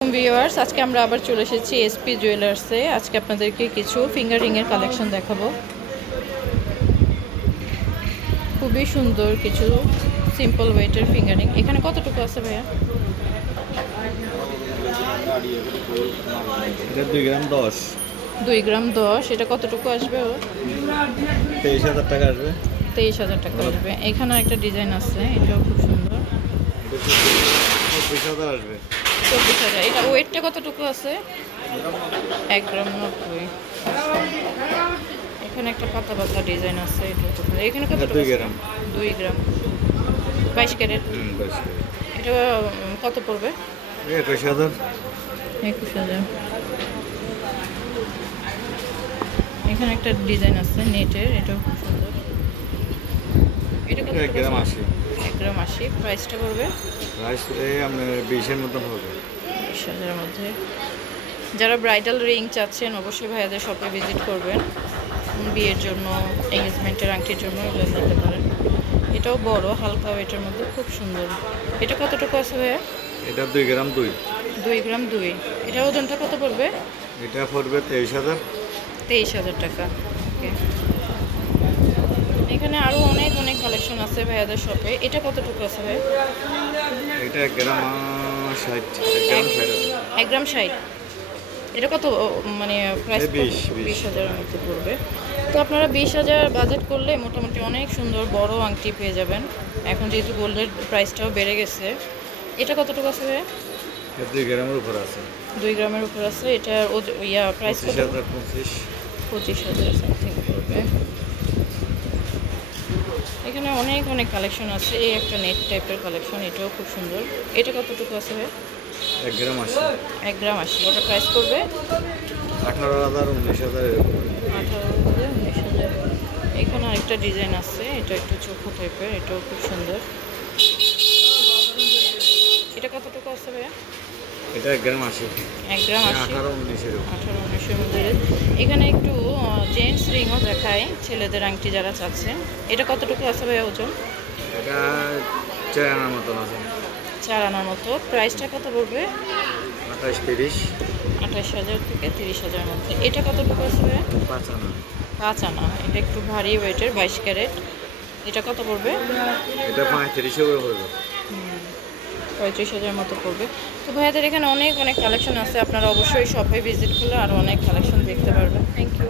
Viewers আজকে আমরা আবার চলে এসেছি এসপি জুয়েলার্সে আজকে আপনাদেরকে কিছু ফিঙ্গার রিংয়ের কালেকশন দেখাবো। খুবই সুন্দর কিছু সিম্পল ওয়েটের ফিঙ্গারিং এখানে কতটুকু আছে ভাইয়া? দুই গ্রাম দশ। দুই গ্রাম দশ। এটা কতটুকু আসবে ও তেইশ হাজার টাকা আসবে। তেইশ হাজার টাকা আসবে। এখানে একটা ডিজাইন আছে। এটাও খুব সুন্দর। চব্বিশ হাজার আসবে। চব্বিশ হাজার। এটা ওয়েটটা কতটুকু আছে? এক গ্রাম নব্বই। এখানে একটা পাতা পাতা ডিজাইন আছে এটা এখানে কত দুই গ্রাম। দুই গ্রাম। বাইশ ক্যারেট? এটা কত পড়বে? একুশ হাজার। একুশ হাজার। এখানে একটা ডিজাইন আছে নেটের এটাও খুব সুন্দর। এটা কত গ্রাম এক গ্রাম আশি প্রাইসটা পড়বে? প্রাইস আপনার বিশের মতন হবে বিশ হাজারের মধ্যে। যারা ব্রাইডাল রিং চাচ্ছেন অবশ্যই ভাইয়াদের শপে ভিজিট করবেন। বিয়ের জন্য এঙ্গেজমেন্টের আংটির জন্য এগুলো নিতে পারেন। এটাও বড় হালকা ওয়েটের মধ্যে খুব সুন্দর। এটা কতটুকু আছে ভাইয়া? এটা দুই গ্রাম দুই। দুই গ্রাম দুই। এটা ওজনটা কত পড়বে? এটা পড়বে তেইশ হাজার। তেইশ হাজার টাকা। ওকে এখানে আরও অনেক অনেক কালেকশন আছে ভাইয়াদের শপে এটা কতটুকু আছে ভাই? এটা গ্রাম ষাট এক গ্রাম ষাট এটা কত মানে প্রাইস বিশ, হাজারের মধ্যে পড়বে। তো আপনারা বিশ হাজার বাজেট করলে মোটামুটি অনেক সুন্দর বড় আংটি পেয়ে যাবেন। এখন যেহেতু গোল্ডের প্রাইসটাও বেড়ে গেছে। এটা কতটুকু আছে ভাইয়া? দুই গ্রামের উপর আছে। দুই গ্রামের উপর আছে। এটার ইয়া প্রাইস কত? পঁচিশ। হাজার সামথিং পড়বে এখানে অনেক অনেক কালেকশন আছে। এই একটা নেট টাইপের কালেকশন এটাও খুব সুন্দর। এটা কতটুকু আছে ভাই? এক গ্রাম আশি। এক গ্রাম আশি। এটা প্রাইস করবে? আঠারো হাজার উনিশ হাজার আঠারো হাজার উনিশ হাজার। এখানে আরেকটা ডিজাইন আছে। এটা একটু চোখো টাইপের এটাও খুব সুন্দর। এটা কতটুকু আছে ভাইয়া? এটা এক গ্রাম আশি। এক গ্রাম আশি। আঠারো উনিশ এরকম। আঠারো উনিশের মধ্যে। এখানে একটু জেন্টস রিংও দেখায় ছেলেদের আংটি যারা চাচ্ছে। এটা কতটুকু আছে ভাইয়া ওজন? এটা চার আনার মতন আছে। চার আনার মতো। প্রাইসটা কত পড়বে? আঠাশ তিরিশ। আঠাশ হাজার থেকে তিরিশ হাজার মধ্যে। এটা কতটুকু আছে ভাইয়া? পাঁচ আনা। পাঁচ আনা। এটা একটু ভারী ওয়েটের বাইশ ক্যারেট। এটা কত পড়বে? এটা পঁয়ত্রিশে করে পড়বে পঁয়ত্রিশ হাজার মতো পড়বে। তো ভাইয়াদের এখানে অনেক অনেক কালেকশন আছে। আপনারা অবশ্যই শপে ভিজিট করলে আরও অনেক কালেকশন দেখতে পারবেন। Thank you